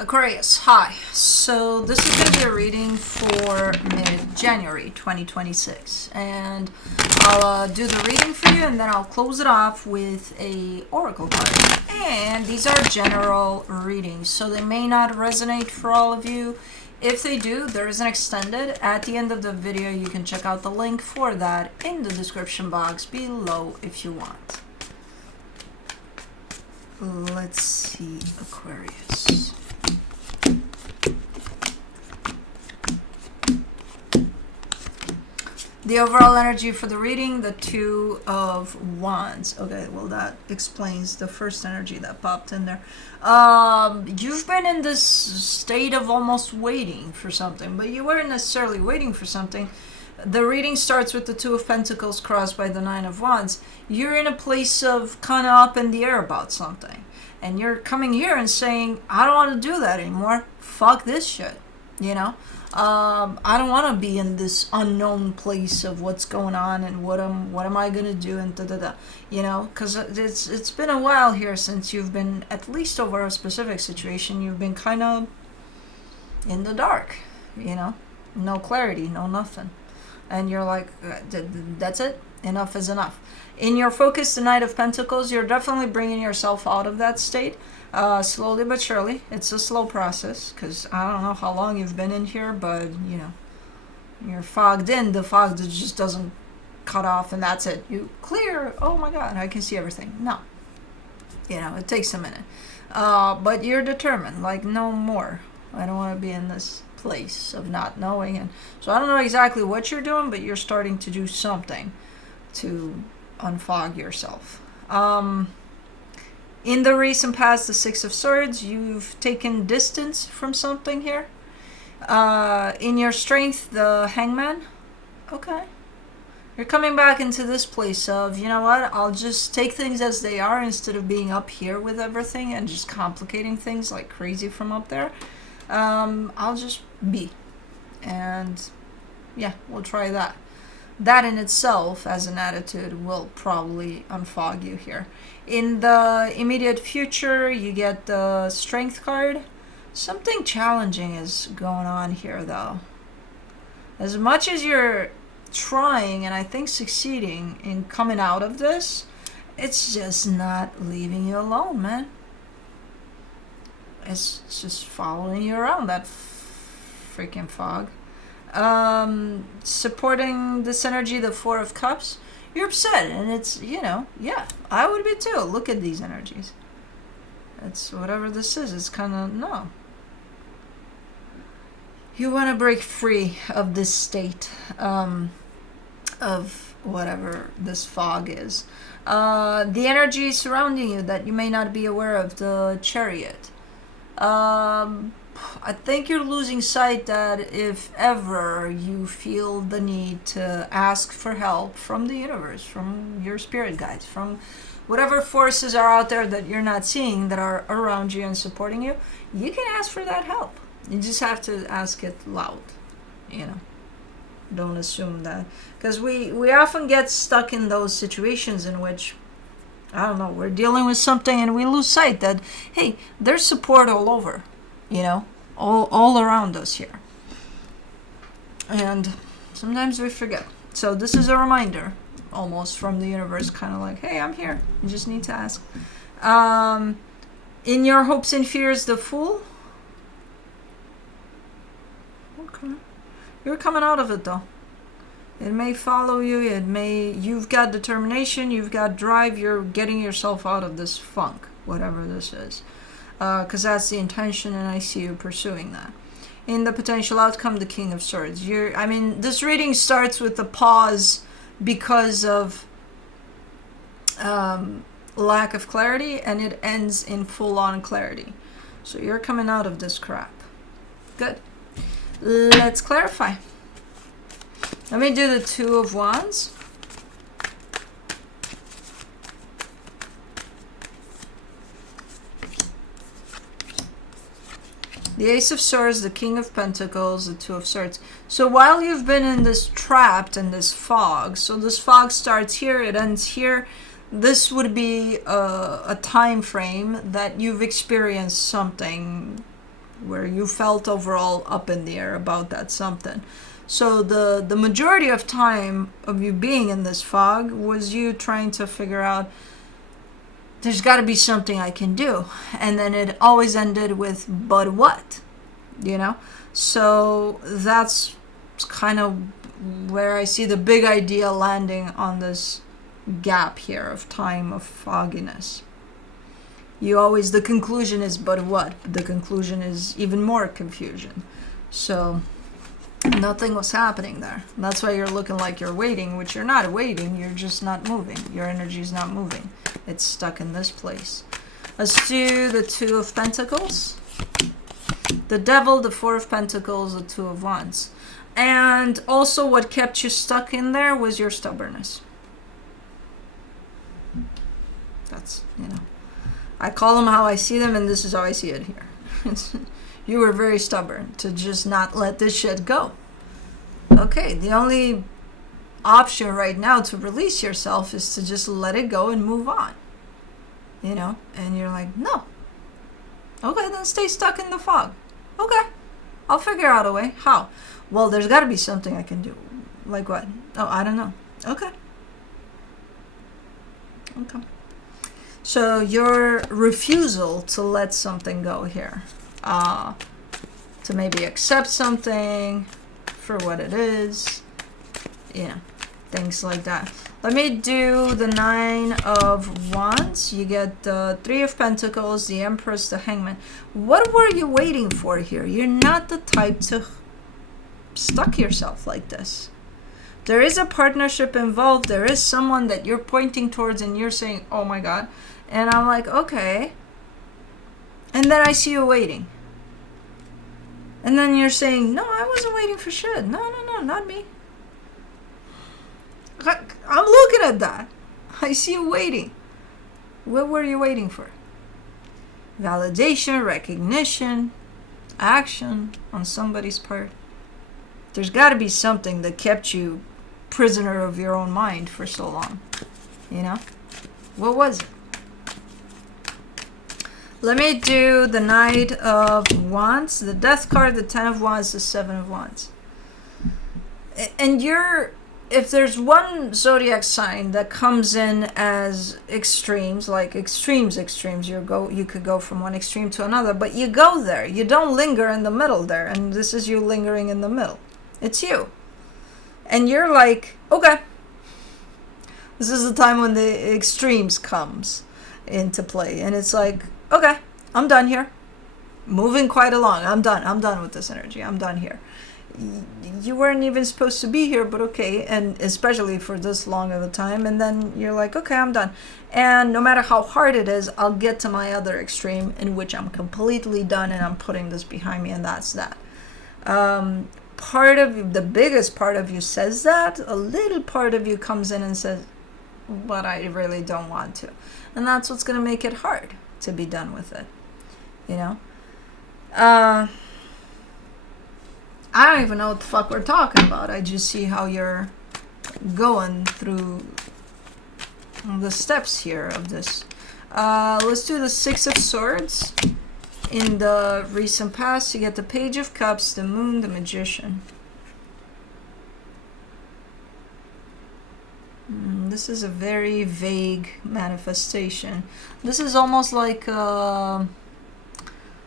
Aquarius, hi. So this is going to be a reading for mid-January 2026, and I'll do the reading for you, and then I'll close it off with a oracle card. And these are general readings, so they may not resonate for all of you. If they do, there is an extended. At the end of the video, you can check out the link for that in the description box below if you want. Let's see, Aquarius. The overall energy for the reading, the Two of Wands. Okay, well, that explains the first energy that popped in there. You've been in this state of almost waiting for something, but you weren't necessarily waiting for something. The reading starts with the Two of Pentacles crossed by the Nine of Wands. You're in a place of kind of up in the air about something. And you're coming here and saying, I don't want to do that anymore. Fuck this shit, you know? I don't want to be in this unknown place of what's going on and what am I gonna do and you know, because it's been a while here since you've been, at least over a specific situation, you've been kind of in the dark, you know, no clarity, no nothing, and you're like, that's it, enough is enough. In your focus, the Knight of Pentacles, you're definitely bringing yourself out of that state. Slowly but surely. It's a slow process because I don't know how long you've been in here, but you know, you're fogged in. The fog just doesn't cut off and that's it. You clear. Oh my God, I can see everything. No, you know, it takes a minute. But you're determined, like no more. I don't want to be in this place of not knowing. And so I don't know exactly what you're doing, but you're starting to do something to unfog yourself. In the recent past, the Six of Swords, you've taken distance from something here. In your strength, the Hangman. Okay. You're coming back into this place of, you know what, I'll just take things as they are instead of being up here with everything and just complicating things like crazy from up there. I'll just be. And yeah, we'll try that. That in itself, as an attitude, will probably unfog you here. In the immediate future, you get the Strength card. Something challenging is going on here, though. As much as you're trying, and I think succeeding, in coming out of this, it's just not leaving you alone, man. It's just following you around, that freaking fog. Supporting this energy, the Four of Cups, you're upset, and it's, you know, yeah, I would be too. Look at these energies. It's whatever this is, it's kind of, no. You want to break free of this state of whatever this fog is. The energy surrounding you that you may not be aware of, the Chariot. I think you're losing sight that if ever you feel the need to ask for help from the universe, from your spirit guides, from whatever forces are out there that you're not seeing that are around you and supporting you, you can ask for that help. You just have to ask it loud, you know. Don't assume that. Because we often get stuck in those situations in which, I don't know, we're dealing with something and we lose sight that, hey, there's support all over. You know, all around us here. And sometimes we forget. So this is a reminder, almost from the universe, kind of like, hey, I'm here. You just need to ask. In your hopes and fears, the Fool. Okay. You're coming out of it, though. It may follow you. You've got determination. You've got drive. You're getting yourself out of this funk, whatever this is. Because that's the intention, and I see you pursuing that. In the potential outcome, the King of Swords. This reading starts with a pause because of lack of clarity, and it ends in full-on clarity. So you're coming out of this crap. Good. Let's clarify. Let me do the Two of Wands. The Ace of Swords, the King of Pentacles, the Two of Swords. So while you've been in this trapped in this fog, so this fog starts here, it ends here, this would be a time frame that you've experienced something where you felt overall up in the air about that something. So the majority of time of you being in this fog was you trying to figure out, there's got to be something I can do. And then it always ended with, but what? You know? So that's kind of where I see the big idea landing on this gap here of time of fogginess. You always, the conclusion is, but what? The conclusion is even more confusion. So nothing was happening there. That's why you're looking like you're waiting, which you're not waiting, you're just not moving. Your energy is not moving. It's stuck in this place. Let's do the Two of Pentacles. The Devil, the Four of Pentacles, the Two of Wands. And also what kept you stuck in there was your stubbornness. That's, you know, I call them how I see them, and this is how I see it here. You were very stubborn to just not let this shit go. Okay, the only option right now to release yourself is to just let it go and move on. You know, and you're like, no. Okay, then stay stuck in the fog. Okay, I'll figure out a way. How? Well, there's got to be something I can do. Like what? Oh, I don't know. Okay. Okay. So your refusal to let something go here, to maybe accept something for what it is, yeah, things like that. Let me do the Nine of Wands. You get the Three of Pentacles, the Empress, the Hangman. What were you waiting for here? You're not the type to stuck yourself like this. There is a partnership involved. There is someone that you're pointing towards and you're saying, oh my God. And I'm like, okay. And then I see you waiting. And then you're saying, no, I wasn't waiting for shit. No, not me. I'm looking at that. I see you waiting. What were you waiting for? Validation, recognition, action on somebody's part. There's got to be something that kept you prisoner of your own mind for so long. You know? What was it? Let me do the Knight of Wands, the Death card, the Ten of Wands, the Seven of Wands. And if there's one zodiac sign that comes in as extremes, like extremes, you could go from one extreme to another, but you go there. You don't linger in the middle there, and this is you lingering in the middle. It's you. And you're like, okay. This is the time when the extremes comes into play, and it's like, okay, I'm done here. Moving quite along. I'm done with this energy. I'm done here. You weren't even supposed to be here, but okay, and especially for this long of a time, and then you're like, okay, I'm done. And no matter how hard it is, I'll get to my other extreme in which I'm completely done and I'm putting this behind me, and that's that. Part of the biggest part of you says that. A little part of you comes in and says, but I really don't want to. And that's what's going to make it hard to be done with it, you know? I don't even know what the fuck we're talking about. I just see how you're going through the steps here of this. Let's do the Six of Swords. In the recent past, you get the Page of Cups, the Moon, the Magician. This is a very vague manifestation. This is almost like a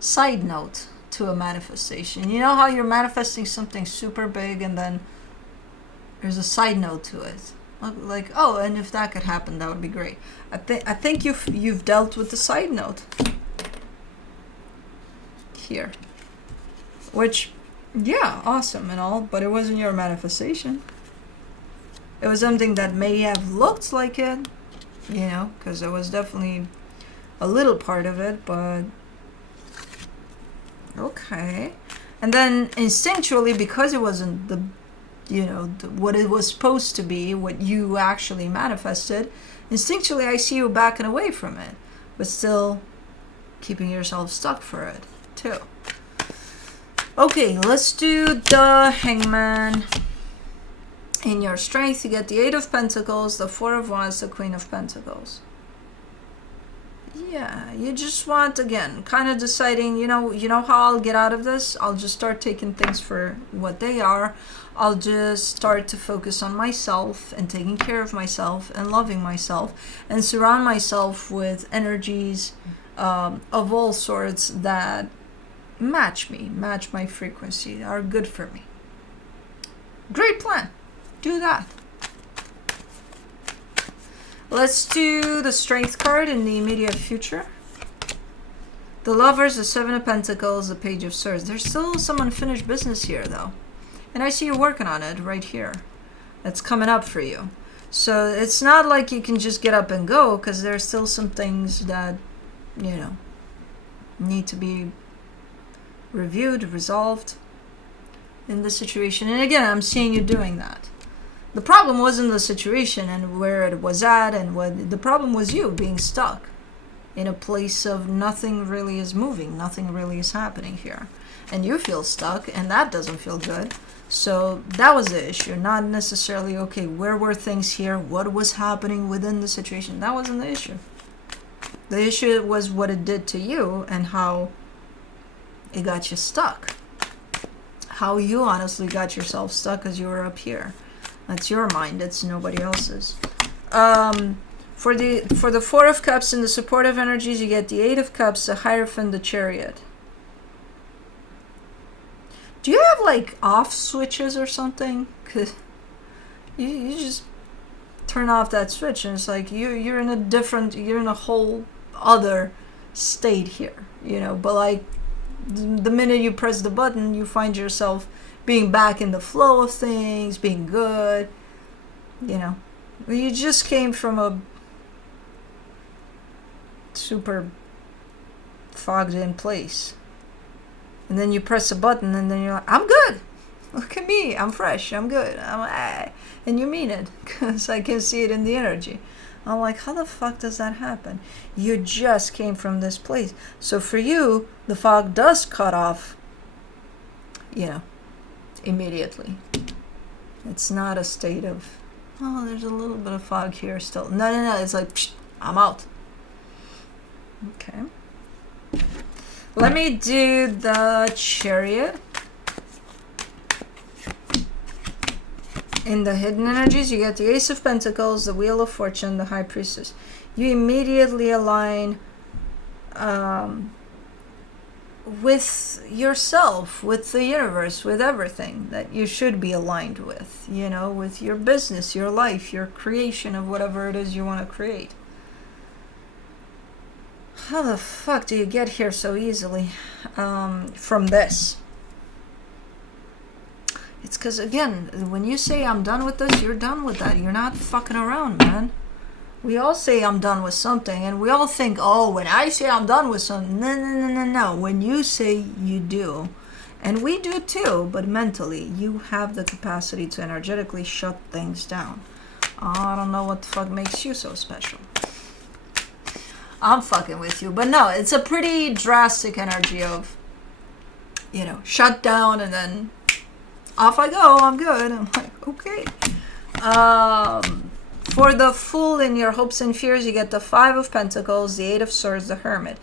side note to a manifestation. You know how you're manifesting something super big and then there's a side note to it. Like, oh, and if that could happen, that would be great. I think you've dealt with the side note here. Which, yeah, awesome and all, but it wasn't your manifestation. It was something that may have looked like it, you know, because it was definitely a little part of it, but okay. And then instinctually, because it wasn't the, you know, what it was supposed to be, what you actually manifested, instinctually I see you backing away from it, but still keeping yourself stuck for it too. Okay, let's do the Hangman. In your strength, you get the Eight of Pentacles, the Four of Wands, the Queen of Pentacles. Yeah, you just want, again, kind of deciding, you know how I'll get out of this? I'll just start taking things for what they are. I'll just start to focus on myself and taking care of myself and loving myself and surround myself with energies of all sorts that match me, match my frequency, are good for me. Great plan. Do that. Let's do the Strength card in the immediate future. The Lovers, the Seven of Pentacles, the Page of Swords. There's still some unfinished business here, though. And I see you working on it right here. It's coming up for you. So it's not like you can just get up and go, because there's still some things that, need to be reviewed, resolved in the situation. And again, I'm seeing you doing that. The problem wasn't the situation and where it was at, and what the problem was you being stuck in a place of nothing really is moving, nothing really is happening here. And you feel stuck, and that doesn't feel good. So that was the issue, not necessarily, okay, where were things here, what was happening within the situation. That wasn't the issue. The issue was what it did to you and how it got you stuck. How you honestly got yourself stuck because you were up here. That's your mind, it's nobody else's. For the Four of Cups and the supportive energies, you get the Eight of Cups, the Hierophant, the Chariot. Do you have like off switches or something? Cause you just turn off that switch and it's like you're in a whole other state here, but like the minute you press the button, you find yourself being back in the flow of things, being good, You just came from a super fogged in place. And then you press a button and then you're like, I'm good. Look at me. I'm fresh. I'm good. And you mean it, because I can see it in the energy. I'm like, how the fuck does that happen? You just came from this place. So for you, the fog does cut off, immediately. It's not a state of, oh, there's a little bit of fog here still. No. It's like, psh, I'm out. Okay. Let me do the Chariot. In the hidden energies, you get the Ace of Pentacles, the Wheel of Fortune, the High Priestess. You immediately align with yourself, with the universe, with everything that you should be aligned with, with your business, your life, your creation of whatever it is you want to create. How the fuck do you get here so easily from this? It's because, again, when you say I'm done with this, you're done with that. You're not fucking around, man. We all say I'm done with something, and we all think, oh, when I say I'm done with something, no. When you say you do, and we do too, but mentally, you have the capacity to energetically shut things down. I don't know what the fuck makes you so special. I'm fucking with you. But no, it's a pretty drastic energy of, shut down and then off I go, I'm good. I'm like, okay. For the Fool in your hopes and fears, you get the Five of Pentacles, the Eight of Swords, the Hermit.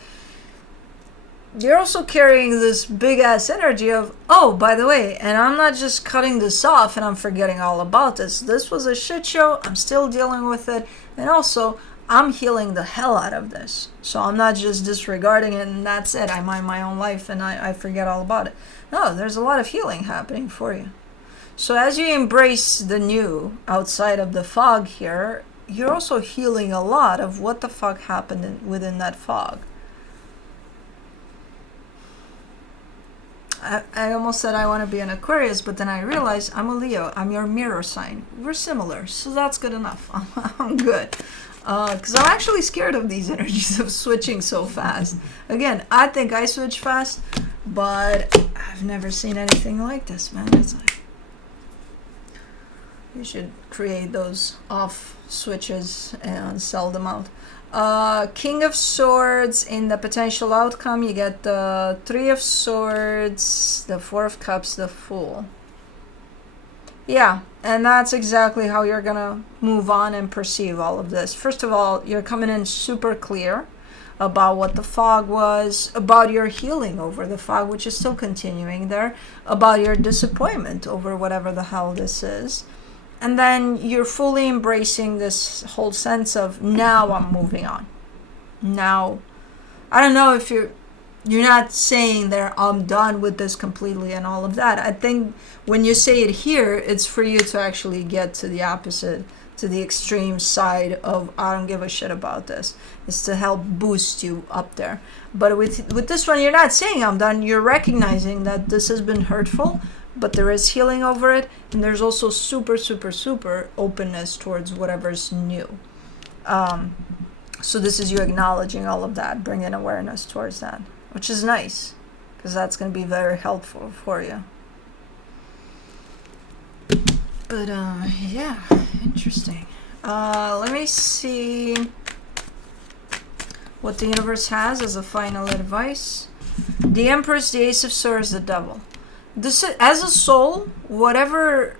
You're also carrying this big-ass energy of, oh, by the way, and I'm not just cutting this off and I'm forgetting all about this. This was a shit show. I'm still dealing with it. And also, I'm healing the hell out of this. So I'm not just disregarding it and that's it. I mind my own life and I forget all about it. No, there's a lot of healing happening for you. So as you embrace the new outside of the fog here, you're also healing a lot of what the fuck happened within that fog. I almost said I want to be an Aquarius, but then I realized I'm a Leo. I'm your mirror sign. We're similar, so that's good enough. I'm good. Because I'm actually scared of these energies of switching so fast. Again, I think I switch fast, but I've never seen anything like this, man. It's like, you should create those off switches and sell them out. King of Swords, in the potential outcome, you get the Three of Swords, the Four of Cups, the Fool. Yeah, and that's exactly how you're gonna move on and perceive all of this. First of all, you're coming in super clear about what the fog was, about your healing over the fog, which is still continuing there, about your disappointment over whatever the hell this is. And then you're fully embracing this whole sense of, now I'm moving on. Now, I don't know if you're not saying there, I'm done with this completely and all of that. I think when you say it here, it's for you to actually get to the opposite, to the extreme side of, I don't give a shit about this. It's to help boost you up there. But with this one, you're not saying I'm done. You're recognizing that this has been hurtful, but there is healing over it. And there's also super, super, super openness towards whatever's new. So this is you acknowledging all of that, bringing awareness towards that, which is nice, because that's going to be very helpful for you. But yeah, interesting. Let me see what the universe has as a final advice. The Empress, the Ace of Swords, the Devil. This, as a soul, whatever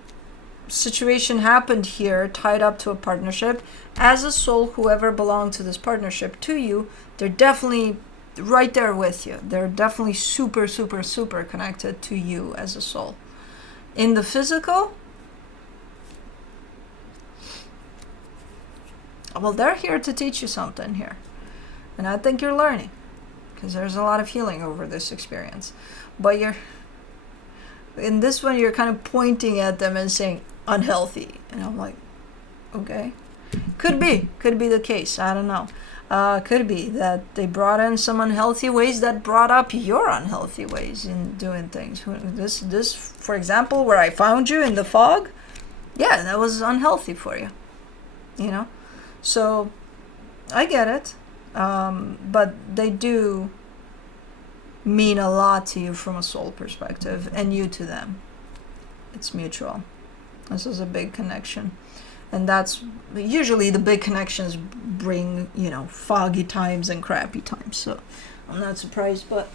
situation happened here tied up to a partnership, as a soul, whoever belonged to this partnership to you, they're definitely right there with you. They're definitely super, super, super connected to you as a soul. In the physical, well, they're here to teach you something here. And I think you're learning, because there's a lot of healing over this experience. But in this one, you're kind of pointing at them and saying, unhealthy. And I'm like, okay. Could be the case. I don't know. Could be that they brought in some unhealthy ways that brought up your unhealthy ways in doing things. This, for example, where I found you in the fog, yeah, that was unhealthy for you. You know? So, I get it. But they do mean a lot to you from a soul perspective, and you to them. It's mutual. This is a big connection. And that's usually the big connections bring, foggy times and crappy times. So I'm not surprised. But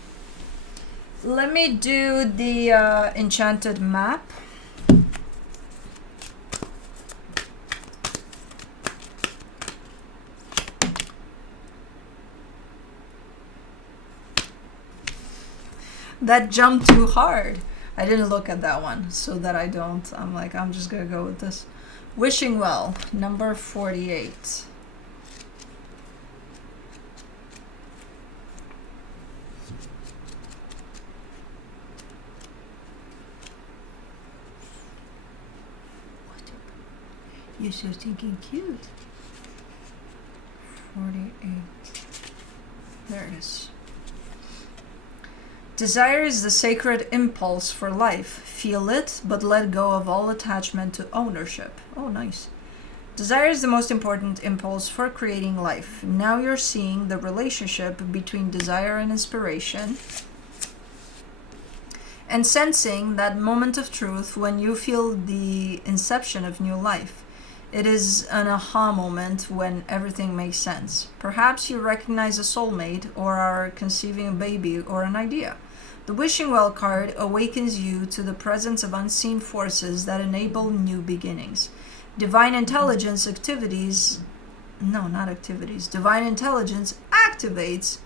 let me do the enchanted map. That jumped too hard. I didn't look at that one, so that I don't. I'm like, I'm just going to go with this. Wishing Well, number 48. You're so stinking cute. 48. There it is. Desire is the sacred impulse for life. Feel it, but let go of all attachment to ownership. Oh, nice. Desire is the most important impulse for creating life. Now you're seeing the relationship between desire and inspiration, and sensing that moment of truth when you feel the inception of new life. It is an aha moment when everything makes sense. Perhaps you recognize a soulmate, or are conceiving a baby, or an idea. The Wishing Well card awakens you to the presence of unseen forces that enable new beginnings. Divine intelligence activities, divine intelligence activates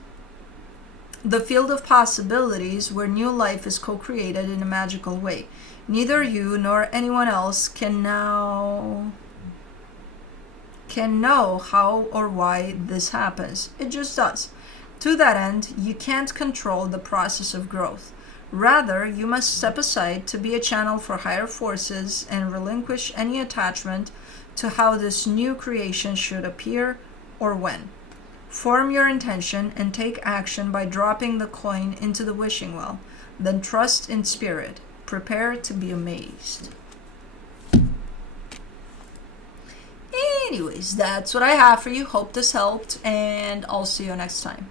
the field of possibilities where new life is co-created in a magical way. Neither you nor anyone else can know how or why this happens. It just does. To that end, you can't control the process of growth. Rather, you must step aside to be a channel for higher forces and relinquish any attachment to how this new creation should appear or when. Form your intention and take action by dropping the coin into the wishing well. Then trust in spirit. Prepare to be amazed. Anyways, that's what I have for you. Hope this helped, and I'll see you next time.